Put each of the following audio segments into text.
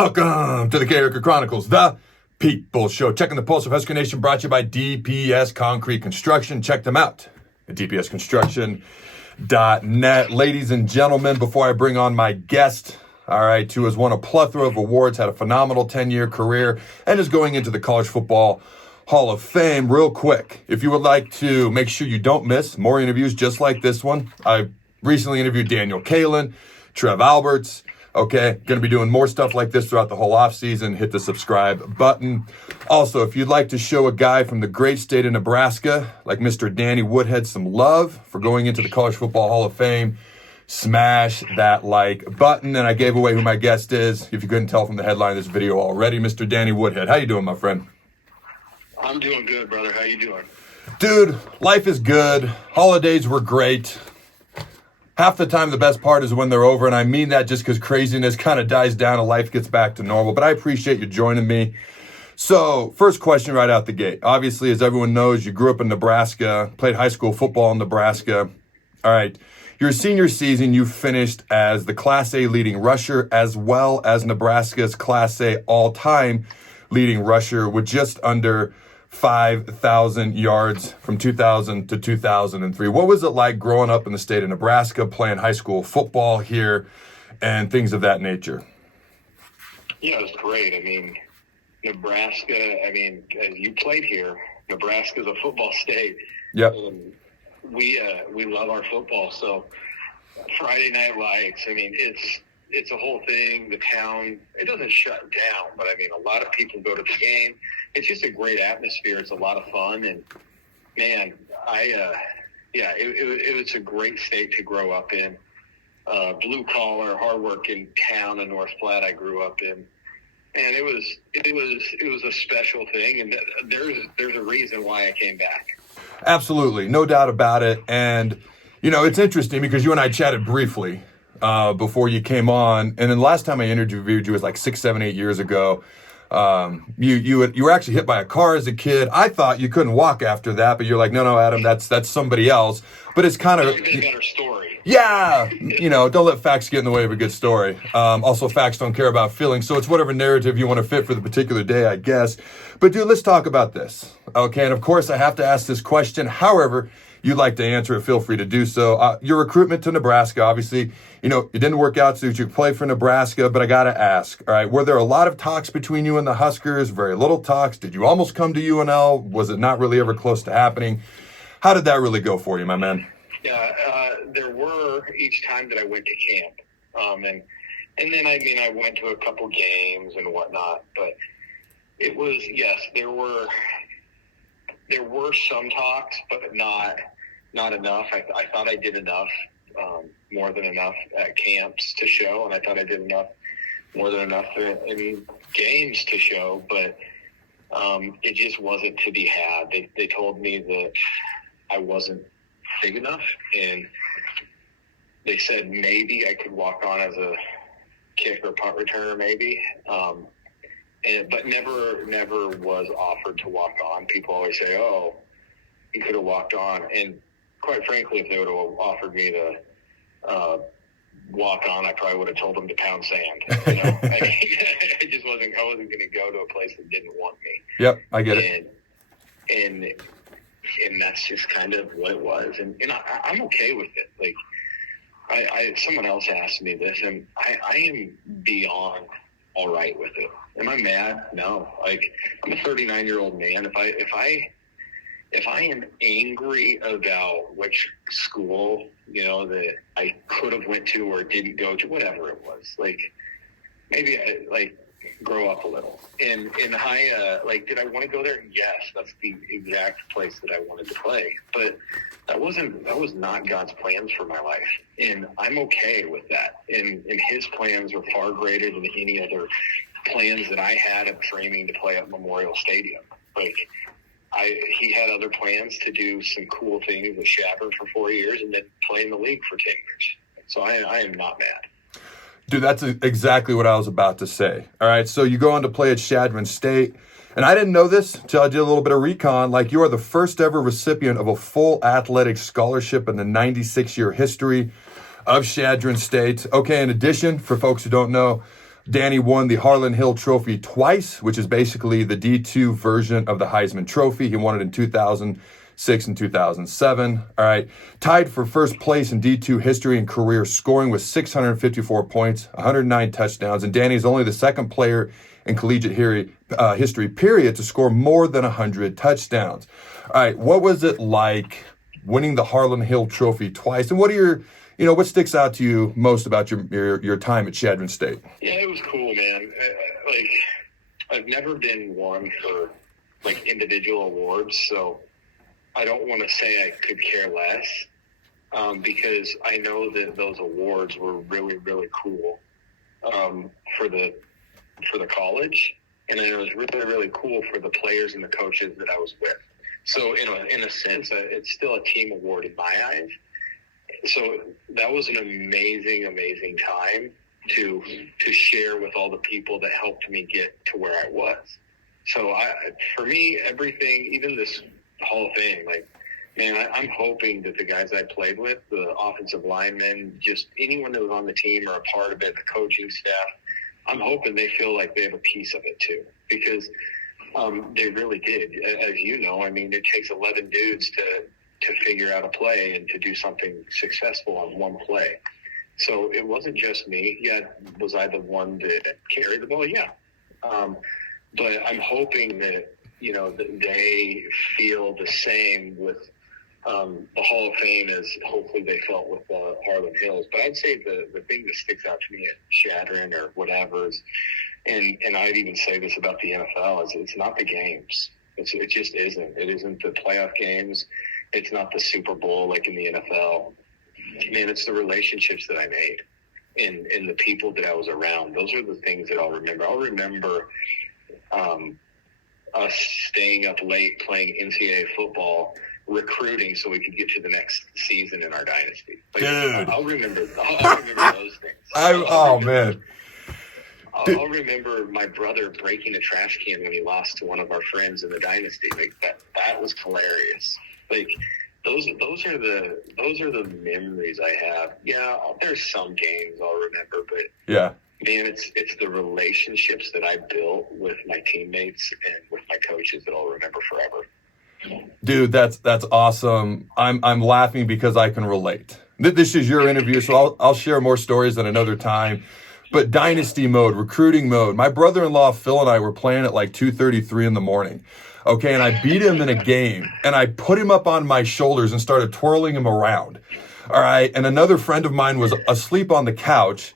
Welcome to the Carriker Chronicles, the People Show. Checking the pulse of Husker Nation, brought to you by DPS Concrete Construction. Check them out at dpsconstruction.net. Ladies and gentlemen, before I bring on my guest, all right, who has won a plethora of awards, had a phenomenal 10-year career, and is going into the College Football Hall of Fame, real quick, if you would like to make sure you don't miss more interviews just like this one, I recently interviewed Daniel Kalin, Trev Alberts. Okay, going to be doing more stuff like this throughout the whole offseason. Hit the subscribe button. Also, if you'd like to show a guy from the great state of Nebraska, like Mr. Danny Woodhead, some love for going into the College Football Hall of Fame, smash that like button. And I gave away who my guest is, if you couldn't tell from the headline of this video already, Mr. Danny Woodhead. How you doing, my friend? I'm doing good, brother. How you doing? Dude, life is good. Holidays were great. Half the time, the best part is when they're over, and I mean that just because craziness kind of dies down and life gets back to normal. But I appreciate you joining me. So, first question right out the gate. Obviously, as everyone knows, you grew up in Nebraska, played high school football in Nebraska. All right, your senior season, you finished as the Class A leading rusher, as well as Nebraska's Class A all-time leading rusher with just under 5,000 yards from 2000 to 2003. What was it like growing up in the state of Nebraska, playing high school football here, and things of that nature? Yeah, it was great. I mean, Nebraska, you played here. Nebraska's a football state. Yep. And we love our football. So Friday Night Lights, it's a whole thing. The town, it doesn't shut down, but a lot of people go to the game. It's just a great atmosphere. It's a lot of fun, and man, it was a great state to grow up in. Blue collar, hardworking town in North Platte I grew up in, and it was a special thing. And there's a reason why I came back. Absolutely, no doubt about it. And it's interesting because you and I chatted briefly before you came on, and then the last time I interviewed you was like 6, 7, 8 years ago. You were actually hit by a car as a kid. I thought you couldn't walk after that, but you're like, no, Adam, that's somebody else. But it's kind of a better story. Yeah, don't let facts get in the way of a good story. Also, facts don't care about feelings, so it's whatever narrative you want to fit for the particular day, I guess. But dude, let's talk about this, okay? And of course, I have to ask this question. However you'd like to answer it, feel free to do so. Your recruitment to Nebraska, obviously, it didn't work out so you could play for Nebraska, but I got to ask, all right, were there a lot of talks between you and the Huskers? Very little talks? Did you almost come to UNL? Was it not really ever close to happening? How did that really go for you, my man? Yeah, there were each time that I went to camp. And then, I went to a couple games and whatnot, but it was, yes, there were some talks, but not enough. I thought I did enough, more than enough at camps to show, and I thought I did more than enough in games to show, but it just wasn't to be had. They told me that I wasn't big enough, and they said maybe I could walk on as a kick or punt returner, maybe. But never was offered to walk on. People always say, "Oh, you could have walked on." And quite frankly, if they would have offered me to walk on, I probably would have told them to pound sand. I just wasn't. I wasn't going to go to a place that didn't want me. Yep, I get it. And that's just kind of what it was. And I'm okay with it. Like, someone else asked me this, and I am beyond all right with it. Am I mad? No. Like, I'm a 39-year-old man. If I am angry about which school, that I could have went to or didn't go to, whatever it was, like, maybe I grow up a little. And I did I want to go there? Yes, that's the exact place that I wanted to play. But that was not God's plans for my life, and I'm okay with that. And His plans are far greater than any other plans that I had of training to play at Memorial Stadium. Like, he had other plans to do some cool things with Shadron for 4 years and then play in the league for 10 years. So I am not mad. Dude, that's exactly what I was about to say. All right, so you go on to play at Shadron State, and I didn't know this until I did a little bit of recon. Like, you are the first ever recipient of a full athletic scholarship in the 96-year history of Shadron State. Okay, in addition, for folks who don't know, Danny won the Harlan Hill Trophy twice, which is basically the D2 version of the Heisman Trophy. He won it in 2006 and 2007. All right. Tied for first place in D2 history and career scoring with 654 points, 109 touchdowns. And Danny is only the second player in collegiate history, period, to score more than 100 touchdowns. All right. What was it like winning the Harlan Hill Trophy twice? And what are what sticks out to you most about your time at Chadron State? Yeah, it was cool, man. I've never been one for individual awards, so I don't want to say I could care less, because I know that those awards were really, really cool for the college, and I know it was really, really cool for the players and the coaches that I was with. So in a sense, it's still a team award in my eyes. So that was an amazing, amazing time to share with all the people that helped me get to where I was. So for me, everything, even this Hall of Fame, I'm hoping that the guys I played with, the offensive linemen, just anyone that was on the team or a part of it, the coaching staff, I'm hoping they feel like they have a piece of it too, because they really did. As you know, it takes 11 dudes to figure out a play and to do something successful on one play. So it wasn't just me. Yeah, was I the one that carried the ball? Yeah. But I'm hoping that, that they feel the same with the Hall of Fame as hopefully they felt with Harlan Hills. But I'd say the thing that sticks out to me at Chadron or whatever is, and I'd even say this about the NFL, is it's not the games. It just isn't. It isn't the playoff games. It's not the Super Bowl like in the NFL. Man, it's the relationships that I made and the people that I was around. Those are the things that I'll remember. I'll remember us staying up late playing NCAA football, recruiting so we could get to the next season in our dynasty. Dude. I'll remember those things. I'll remember my brother breaking a trash can when he lost to one of our friends in the dynasty. That was hilarious. Those are the memories I have. Yeah, there's some games I'll remember, but yeah, man, it's the relationships that I built with my teammates and with my coaches that I'll remember forever. Dude, that's awesome. I'm laughing because I can relate. This is your interview, so I'll share more stories at another time. But dynasty mode, recruiting mode. My brother-in-law Phil and I were playing at 2:33 in the morning. Okay, and I beat him in a game, and I put him up on my shoulders and started twirling him around. All right, and another friend of mine was asleep on the couch,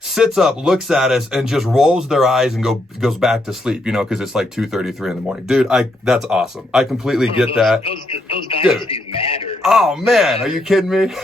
sits up, looks at us, and just rolls their eyes and goes back to sleep, because it's 2:33 in the morning. Dude, that's awesome. I completely get that. Those dynasties matter. Oh, man, are you kidding me?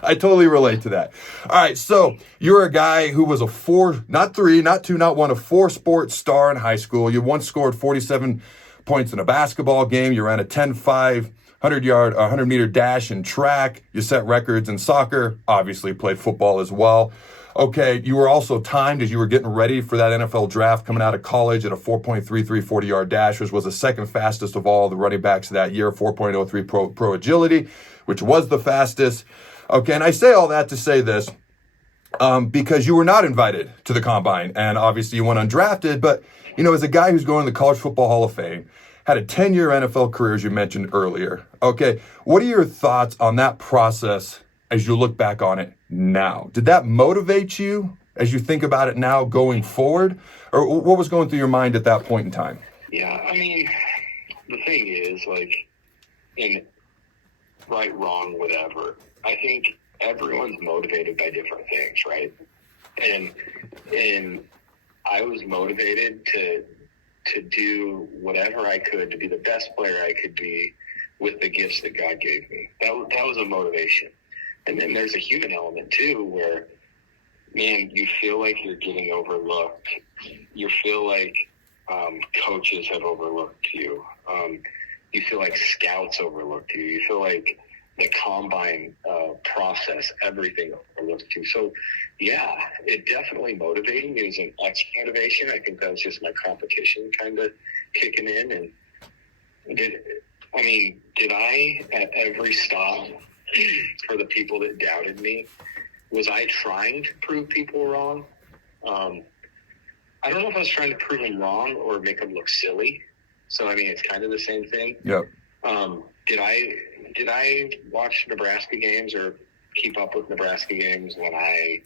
I totally relate to that. All right, so you're a guy who was a 4, not 3, not 2, not 1, a 4-sport star in high school. You once scored 47 points in a basketball game. You ran a 10-5 100-meter dash in track. You set records in soccer. Obviously played football as well. Okay, you were also timed as you were getting ready for that NFL draft coming out of college at a 4.33 40-yard dash, which was the second fastest of all the running backs that year, 4.03 pro agility, which was the fastest. Okay, and I say all that to say this, because you were not invited to the combine, and obviously you went undrafted, but, as a guy who's going to the College Football Hall of Fame, had a 10-year NFL career, as you mentioned earlier. Okay, what are your thoughts on that process as you look back on it now? Did that motivate you as you think about it now going forward? Or what was going through your mind at that point in time? Yeah, the thing is, in right, wrong, whatever, I think everyone's motivated by different things, right? And I was motivated to do whatever I could to be the best player I could be with the gifts that God gave me. That was a motivation. And then there's a human element too, where, man, you feel like you're getting overlooked. You feel like coaches have overlooked you. You feel like scouts overlooked you. You feel like the combine process, everything overlooked you. So, yeah, it definitely motivated me. It was an extra motivation. I think that was just my competition kind of kicking in. And did I, at every stop, for the people that doubted me, was I trying to prove people wrong? I don't know if I was trying to prove them wrong or make them look silly. So, I mean, it's kind of the same thing. Yep. Did I watch Nebraska games or keep up with Nebraska games when I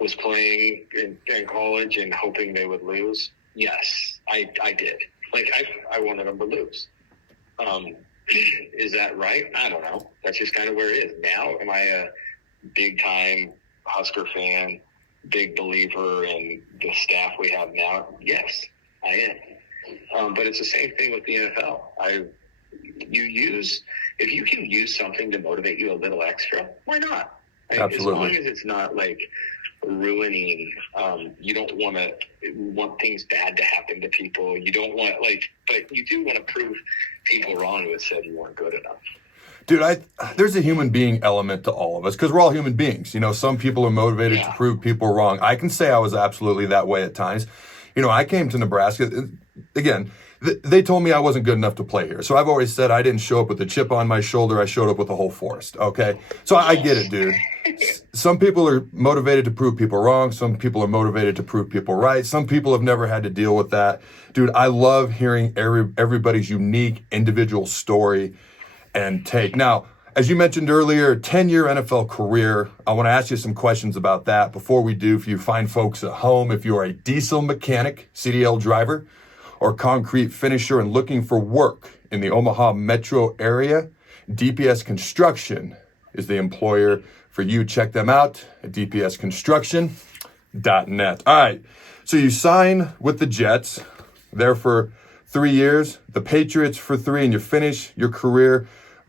was playing in college and hoping they would lose? Yes, I did. Like, I wanted them to lose. Is that right? I don't know. That's just kind of where it is. Now, am I a big-time Husker fan, big believer in the staff we have now? Yes, I am. But it's the same thing with the NFL. If you can use something to motivate you a little extra, why not? Absolutely. As long as it's not like ruining, you don't want things bad to happen to people. You don't want but you do want to prove people wrong who have said you weren't good enough. Dude, there's a human being element to all of us because we're all human beings. You know, some people are motivated to prove people wrong. I can say I was absolutely that way at times. You know, I came to Nebraska, again, they told me I wasn't good enough to play here. So I've always said I didn't show up with a chip on my shoulder. I showed up with a whole forest, okay? So I get it, dude. Some people are motivated to prove people wrong. Some people are motivated to prove people right. Some people have never had to deal with that. Dude, I love hearing everybody's unique individual story and take. Now, as you mentioned earlier, 10-year NFL career. I want to ask you some questions about that. Before we do, if you find folks at home, if you're a diesel mechanic, CDL driver, or concrete finisher and looking for work in the Omaha metro area, DPS Construction is the employer for you. Check them out at dpsconstruction.net. All right, so you sign with the Jets, there for 3 years, the Patriots for 3, and you finish your career,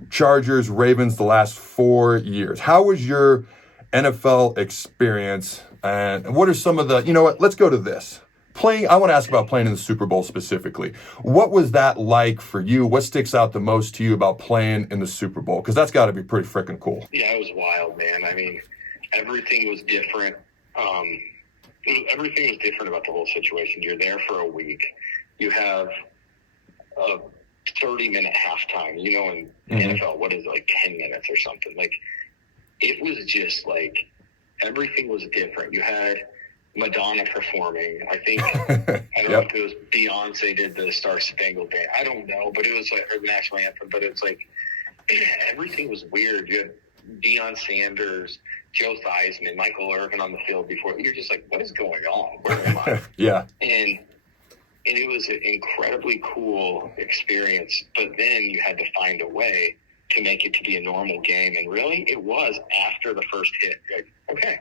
Chargers, Ravens, the last 4 years. How was your NFL experience, and what are some of the, you know what, let's go to this. I want to ask about playing in the Super Bowl specifically. What was that like for you? What sticks out the most to you about playing in the Super Bowl? Because that's got to be pretty freaking cool. Yeah, it was wild, man. I mean, everything was different. Everything was different about the whole situation. You're there for a week. You have a 30-minute halftime. You know, in NFL, what is it, like 10 minutes or something? Like, it was just like everything was different. You had Madonna performing. I think I don't know if it was Beyonce did the Star Spangled Banner. I don't know, but it was like her national anthem. But it's like everything was weird. You had Deion Sanders, Joe Theismann, Michael Irvin on the field before. You're just like, what is going on? Where am I? And it was an incredibly cool experience. But then you had to find a way to make it to be a normal game. And really, it was after the first hit. Like, okay,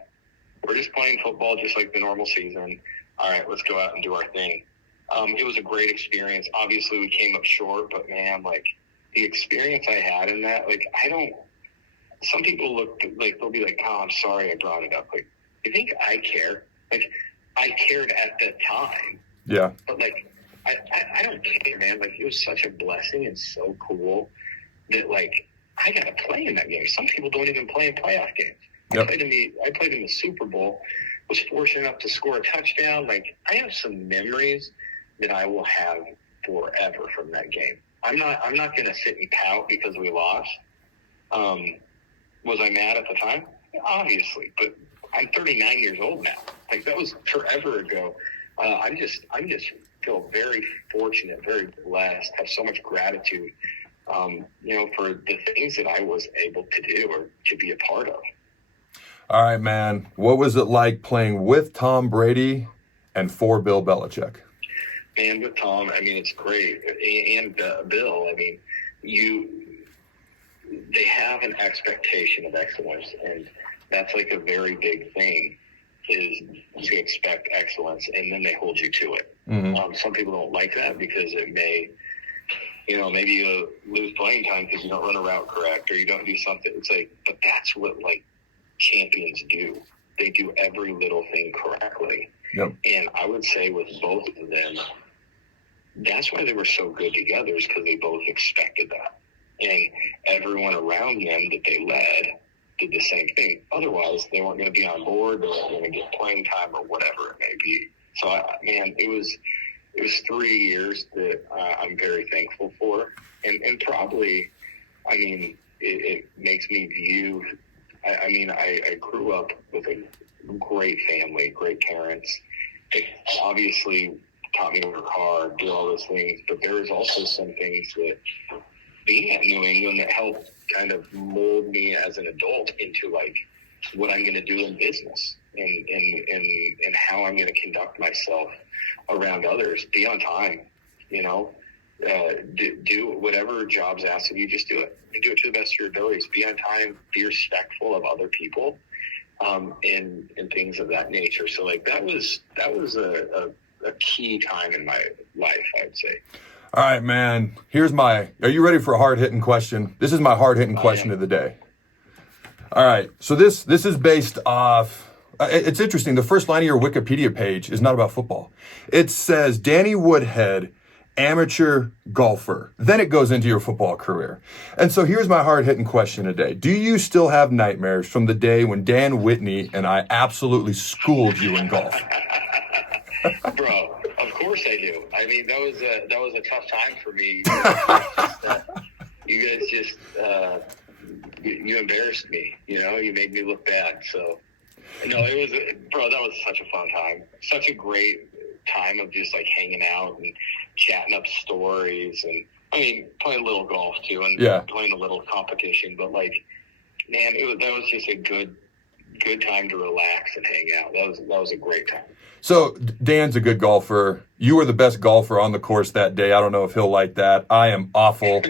we're just playing football just like the normal season. All right, let's go out and do our thing. It was a great experience. Obviously, we came up short, but, man, like, the experience I had in that, like, some people look like they'll be like, oh, I'm sorry I brought it up. Like, I think I care. Like, I cared at the time. Yeah. But, like, I don't care, man. Like, it was such a blessing and so cool that, like, I got to play in that game. Some people don't even play in playoff games. I played in the Super Bowl, was fortunate enough to score a touchdown. Like, I have some memories that I will have forever from that game. I'm not going to sit and pout because we lost. Was I mad at the time? Obviously, but I'm 39 years old now. Like, that was forever ago. I just feel very fortunate, very blessed, have so much gratitude, for the things that I was able to do or to be a part of. All right, man. What was it like playing with Tom Brady and for Bill Belichick? Man, with Tom, I mean, it's great. And Bill, I mean, they have an expectation of excellence, and that's like a very big thing, is to expect excellence, and then they hold you to it. Mm-hmm. Some people don't like that because it may, maybe you lose playing time because you don't run a route correct or you don't do something. It's like, but that's what, like, champions do. They do every little thing correctly. Yep. And I would say with both of them, that's why they were so good together, is because they both expected that. And everyone around them that they led did the same thing. Otherwise, they weren't going to be on board. They weren't going to get playing time or whatever it may be. So, it was 3 years that I'm very thankful for. And probably, I mean, it makes me view – I grew up with a great family, great parents, it obviously taught me to work hard, do all those things, but there was also some things that being at New England that helped kind of mold me as an adult into like what I'm going to do in business and how I'm going to conduct myself around others. Be on time, do whatever job's asked of you, just do it and do it to the best of your abilities. Be on time, be respectful of other people, and things of that nature. So like that was a key time in my life, I'd say. All right, man. Are you ready for a hard-hitting question? This is my hard-hitting question of the day. All right. So this is based off, it's interesting. The first line of your Wikipedia page is not about football. It says Danny Woodhead, amateur golfer. Then it goes into your football career. And so here's my hard-hitting question today. Do you still have nightmares from the day when Dan Whitney and I absolutely schooled you in golf? Bro, of course I do. I mean, that was a tough time for me. You guys just you embarrassed me. You made me look bad. So, no, that was such a fun time. Such a great time of just like hanging out and chatting up stories, and I mean, playing a little golf too, and playing a little competition. But like, man, that was just a good time to relax and hang out. That was a great time. So Dan's a good golfer. You were the best golfer on the course that day. I don't know if he'll like that. I am awful.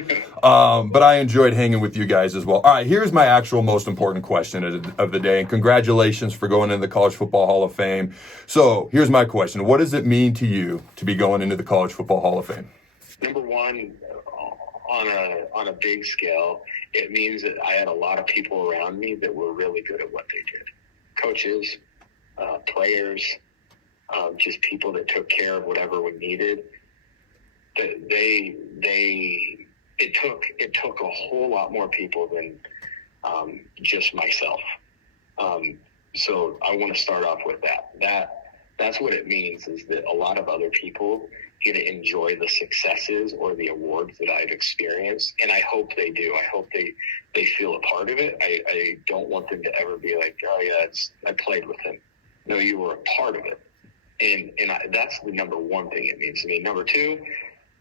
But I enjoyed hanging with you guys as well. All right, here's my actual most important question of the day. And congratulations for going into the College Football Hall of Fame. So here's my question. What does it mean to you to be going into the College Football Hall of Fame? Number one, on a big scale, it means that I had a lot of people around me that were really good at what they did. Coaches, players, just people that took care of whatever we needed. It took a whole lot more people than just myself. So I want to start off with that. That's what it means, is that a lot of other people get to enjoy the successes or the awards that I've experienced, and I hope they do. I hope they feel a part of it. I don't want them to ever be like, oh yeah, I played with him. No, you were a part of it. And that's the number one thing it means to me. Number two,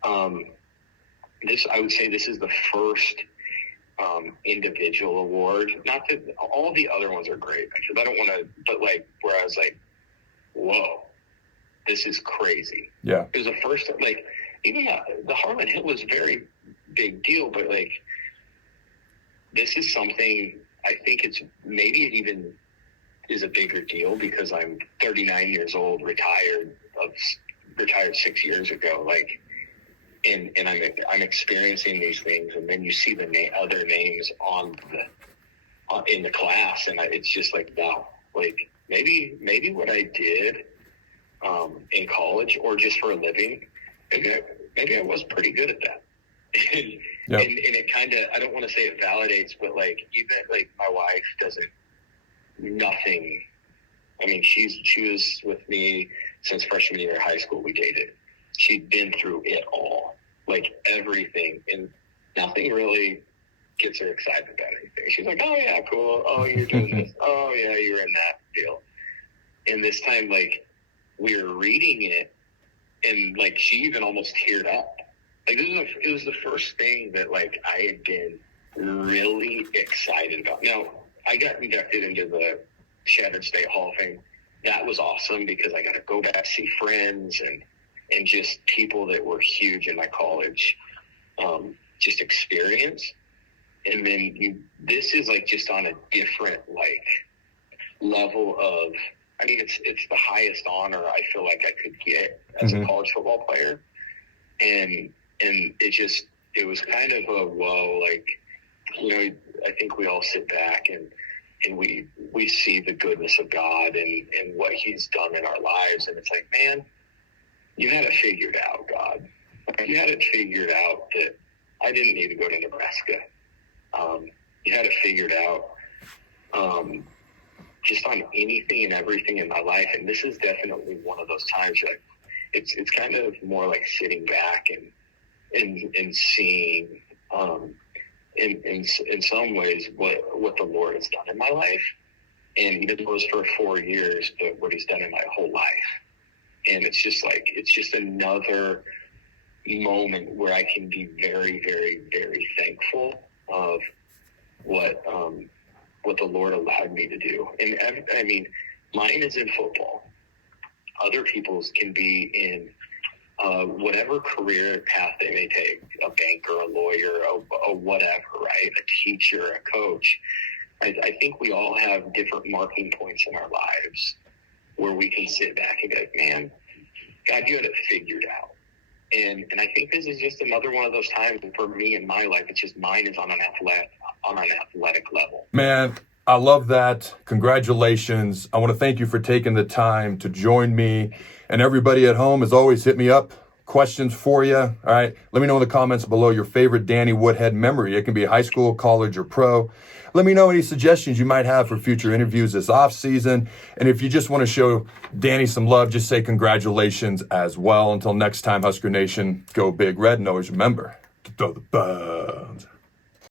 I would say this is the first individual award. Not that all the other ones are great, because I don't want to, but like where I was like, whoa, this is crazy. Yeah. It was the first, like, even the Harlan hit was a very big deal, but like, this is something I think maybe it even is a bigger deal because I'm 39 years old, retired 6 years ago. Like, and I'm experiencing these things, and then you see the other names in the class, and it's just like, wow, like maybe what I did in college or just for a living, maybe I was pretty good at that. And it kind of, I don't want to say it validates, but like even like my wife doesn't. Nothing. I mean, she was with me since freshman year of high school. We dated. She'd been through it all, like everything, and nothing really gets her excited about anything. She's like, "Oh yeah, cool. Oh, you're doing this. Oh yeah, you're in that deal." And this time, like, we were reading it, and like she even almost teared up. Like it was the first thing that like I had been really excited about. Now, I got inducted into the Shattered State Hall of Fame. That was awesome because I got to go back, see friends and just people that were huge in my college, just experience. And then this is like just on a different like level of, I mean, it's the highest honor I feel like I could get as a college football player. And it was kind of a whoa, like, I think we all sit back and we see the goodness of God and what he's done in our lives. And it's like, man, you had it figured out, God. You had it figured out that I didn't need to go to Nebraska. You had it figured out just on anything and everything in my life. And this is definitely one of those times that it's kind of more like sitting back and seeing in some ways what the Lord has done in my life, and even though it was for 4 years, but what he's done in my whole life. And it's just another moment where I can be very, very, very thankful of what the Lord allowed me to do. And I mean, mine is in football. Other people's can be in whatever career path they may take, a banker, a lawyer, a whatever, right? A teacher, a coach. I think we all have different marking points in our lives where we can sit back and be like, man, God, you had it figured out. And I think this is just another one of those times for me in my life. It's just mine is on an athletic level. Man, I love that. Congratulations. I want to thank you for taking the time to join me. And everybody at home, as always, hit me up. Questions for you. All right. Let me know in the comments below your favorite Danny Woodhead memory. It can be high school, college, or pro. Let me know any suggestions you might have for future interviews this off season. And if you just want to show Danny some love, just say congratulations as well. Until next time, Husker Nation, go Big Red. And always remember to throw the buns.